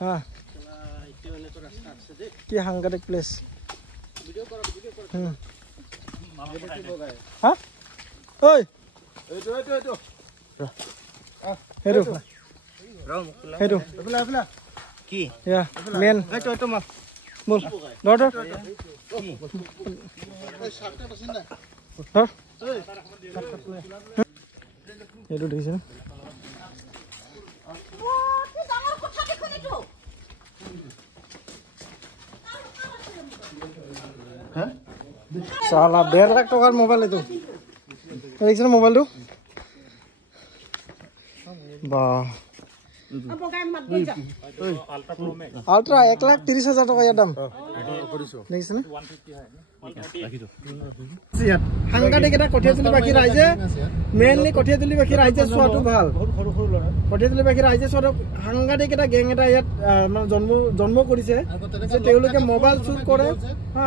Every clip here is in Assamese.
হ্যাঁ কি সাংঘাতিক প্লেস হ্যাঁ ঐ সেইটো কি মেন বল ধৰ এইটো দেখিছে साला 1.5 लाख टकार मोबाइल है तो देखिए ना मोबाइल तो वाह अल्ट्रा 1,30,000 टका यार दाम देखिए ना সাংঘাতিক এটা কঠিয়াতলি বাকি রাইজে মেইনলি কঠিয়াতলি বাকি রাইজে সোৱাটো ভাল কঠিয়াতলি বাকি ৰাইজে সোৱাটো সাংঘাতিক এটা গেং এটা ইয়াত জন্ম কৰিছে যে তেওঁলোকে মোবাইল চুৰ কৰে হা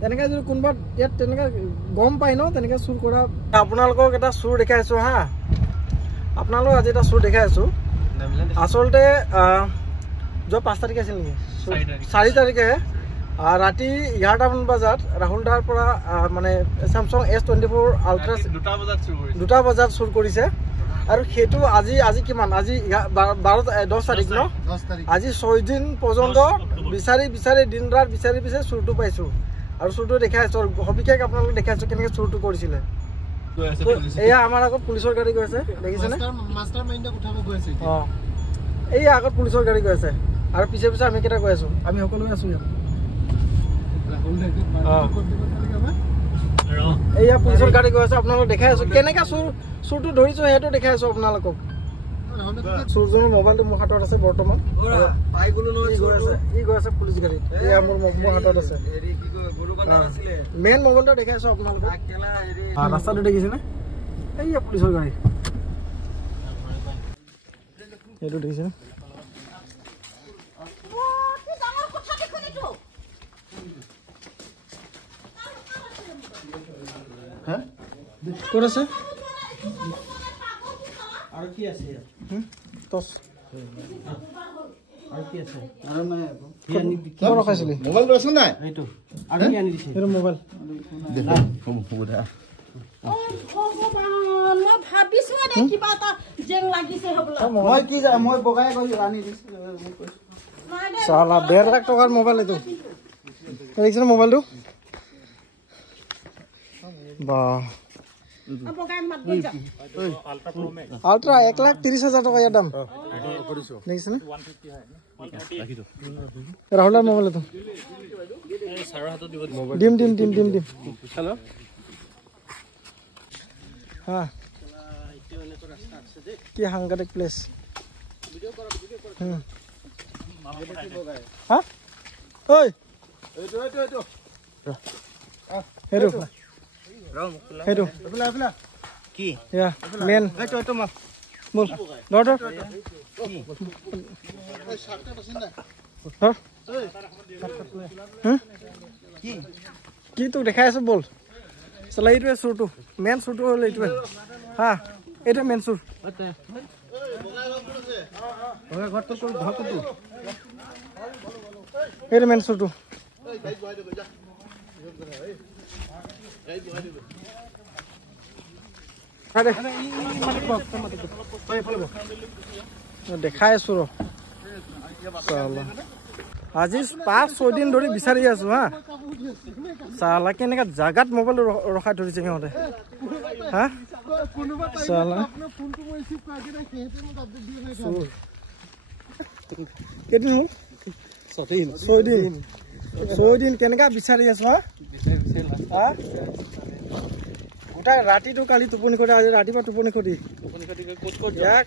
তেনেকৈ যদি কোনবা ইয়াত তেনেকৈ গম পাই ন তেনেকৈ চুৰ কৰা আপোনালোকক এটা চুৰ দেখাইছো হা আপোনালোক আজি এটা চুৰ দেখাইছো আসলতে जो 5 तारिख আছিল নেকি 4 तारिखे राति 11 बजात राहुल दार পৰা মানে Samsung S24 Ultra 2 बजात চুৰ কৰিছে আৰু হেতু আজি কিমান আজি 10 तारिख ন আজি 6 দিন পৰ্যন্ত বিচাৰি দিন ৰাত বিচাৰি চুৰটো পাইছো আৰু চুৰটো দেখাইছো হবিকে আপোনালোক দেখাইছো কেনেকৈ চুৰটো কৰিছিলে এয়া আমাৰ আগত পুলিচৰ গাড়ী গৈছে দেখিছেনে মাস্টাৰ মাইন্ডক উঠাব গৈছে এই আগত পুলিচৰ গাড়ী গৈছে আৰু পিছে আমি কেটা গৈ আছো আমি সকলো আছো এইয়া পুলিচৰ গাড়ী গৈ আছে আপোনালোক দেখাই আছো কেনেকা চুৰটো ধৰিছো হেটো দেখাই আছো আপোনালোকক চুৰজনৰ মোবাইলটো মোৰ হাতত আছে বৰ্তমান পাই গলো নহয় গৈ আছে পুলিচ গাড়ী এয়া মোৰ হাতত আছে মেইন মোবাইলটো দেখাই আছো আপোনালোকক ৰাস্তাটো দেখিছে না এইয়া পুলিচৰ গাড়ী এইটো দেখিছে ক'ত আছে আৰু কি আছে টস আৰু কি আছে আৰু নাই কি ৰখাইছিলি মোবাইলটো আছে নাই এইটো আৰু কি আনি দিছে এইটো মোবাইল হ'ব দা মই ভাবিছো দে কিবা এটা জেং লাগিছে হবলা মই কি মই বগাই গৈ আনি দিছে সালা 1.5 লাখ টকাৰ মোবাইল এইটো দেখিছেনে মোবাইলটো বাহ अल्ट्रा 1,30,000 टका यार दाम देखिছেনে राहुल दार मोबाइल तो डिम हेलो हाँ কি সাংঘাতিক প্লেস हाँ ओय हेरो हेरो কি ইয়া মেন এইটো মা বল ধৰ কি তোক দেখাই আছো বল চলা এইটোৱে চুৰটো মেন চুৰটো হ'ল এইটোৱে হা এইটো মেন চুৰ এইটো মেন চুৰটো দেখাই আছো আজি 5-6 দিন ধৰি বিচাৰি আছো হা সালা কেনেকা জাগাত মোবাইল ৰখাই ধৰিছে সিহঁতে হা সালা কেদিন হ'ল 6 দিন কেনেকা বিচাৰি আছো হা গোটা ৰাতিটো কালি টোপনি খটি আজি ৰাতিপুৱা টোপনি খটি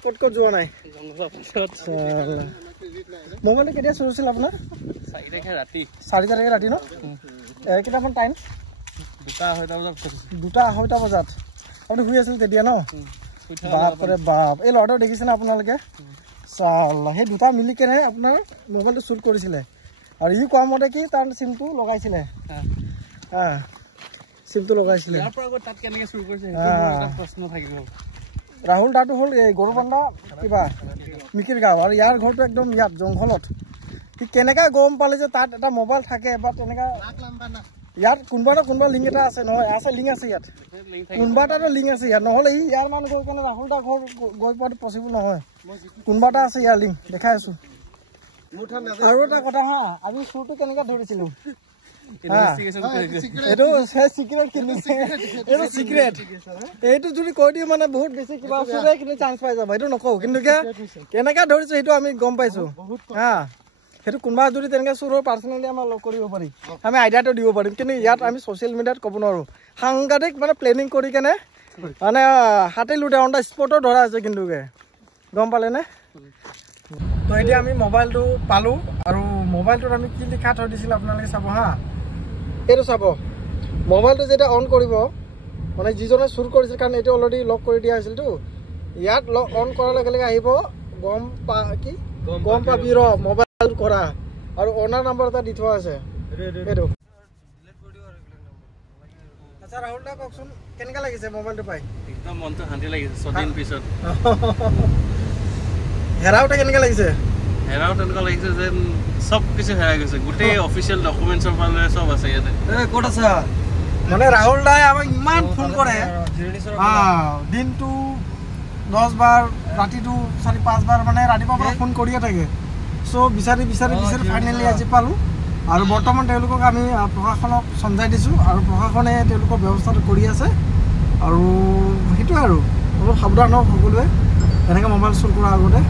ক'ত যোৱা নাই মোবাইল কেতিয়া চুৰ হৈছিল আপোনাৰ 4 তাৰিখে ৰাতি ন কেইটামান টাইম 2:30 বজাত আপুনি শুই আছিল তেতিয়া ন বাপৰে বাপ এই ল'ৰাটো দেখিছেনে আপোনালোকে চালা সেই দুটা মিলিকেনে আপোনাৰ মোবাইলটো শ্বুট কৰিছিলে আৰু ই কোৱা মতে কি তাৰ সিমটো লগাইছিলে হা সিমটো লগাইছিলে ইয়াৰ পৰা তাত কেনেকৈ চুৰ কৰিছে সেইটো এটা প্ৰশ্ন থাকিব ৰাহুল দাটো হ'ল এই গৰুবান্ধা কিবা মিকিৰ গাঁও আৰু ইয়াৰ ঘৰটো একদম ইয়াত জংঘলত সি কেনেকৈ গম পালে যে তাত এটা মোবাইল থাকে বা তেনেকৈ ইয়াত কোনোবা না কোনোবা লিংক এটা আছে নহয় আছে লিংক আছে ইয়াত কোনোবা এটাতো লিংক আছে ইয়াত নহ'লে ই ইয়াৰ মানুহ গৈ কেনে ৰাহুল দা ঘৰ গৈ পোৱাটো পচিবল নহয় কোনোবা এটা আছে ইয়াৰ লিংক দেখাই আছোঁ আৰু এটা কথা হা আমি চুৰটো কেনেকৈ ধৰিছিলোঁ এইটো চিক্ৰেট কিন্তু এইটো চিক্ৰেট এইটো যদি কৈ দিওঁ মানে বহুত বেছি কিবা চুৰে কিন্তু চান্স পাই যাব এইটো নকওঁ কিন্তু কেনেকৈ ধৰিছোঁ সেইটো আমি গম পাইছোঁ হা সেইটো কোনোবা যদি তেনেকৈ চুৰৰ পাৰ্চনেলি আমাৰ লগ কৰিব পাৰি আমি আইডিয়াটো দিব পাৰিম কিন্তু ইয়াত আমি ছ'চিয়েল মিডিয়াত ক'ব নোৱাৰোঁ সাংঘাতিক মানে প্লেনিং কৰি কেনে মানে হাতে লুটে অন দ্য স্পটো ধৰা আছে কিন্তু গম পালেনে তো এতিয়া আমি মোবাইলটো পালোঁ আৰু মোবাইলটোত আমি কি লিখা থৈ দিছিলোঁ আপোনালোকে চাব হা এইটো চাব মোবাইলটো যেতিয়া অন কৰিব মানে যিজনে চুৰ কৰিছিল কাৰণ এইটো অলৰেডি লক কৰি দিয়া হৈছিলতো ইয়াত অন কৰাৰ লগে লগে আহিব গম পাবি ৰ মোবাইল কৰা আৰু অনাৰ নম্বৰ এটা দি থোৱা আছে এইটো আচ্ছা ৰাহুল দা কওকচোন কেনেকৈ লাগিছে মোবাইলটো পাই একদম মনটো শান্তি লাগিছে 6 দিন পিছত হেৰাওতে কেনেকৈ লাগিছে হেৰাও তেনেকুৱা লাগিছে যেন সব কিছু হেৰাই গৈছে গোটেই অফিচিয়েল ডকুমেণ্টছৰ পৰা সব আছে ইয়াতে ক'ত আছা মানে ৰাহুল দাই আমাক ইমান ফোন কৰে দিনটো 10 বাৰ ৰাতিটো 4-5 বাৰ মানে ৰাতিপুৱাৰ পৰা ফোন কৰিয়ে থাকে চ' বিচাৰি ফাইনেলি আজি পালোঁ আৰু বৰ্তমান তেওঁলোকক আমি প্ৰশাসনক চমজাই দিছোঁ আৰু প্ৰশাসনে তেওঁলোকৰ ব্যৱস্থাটো কৰি আছে আৰু সেইটোৱে আৰু অলপ সাৱধান হওক সকলোৱে এনেকৈ মোবাইল চুৰ কৰাৰ আগতে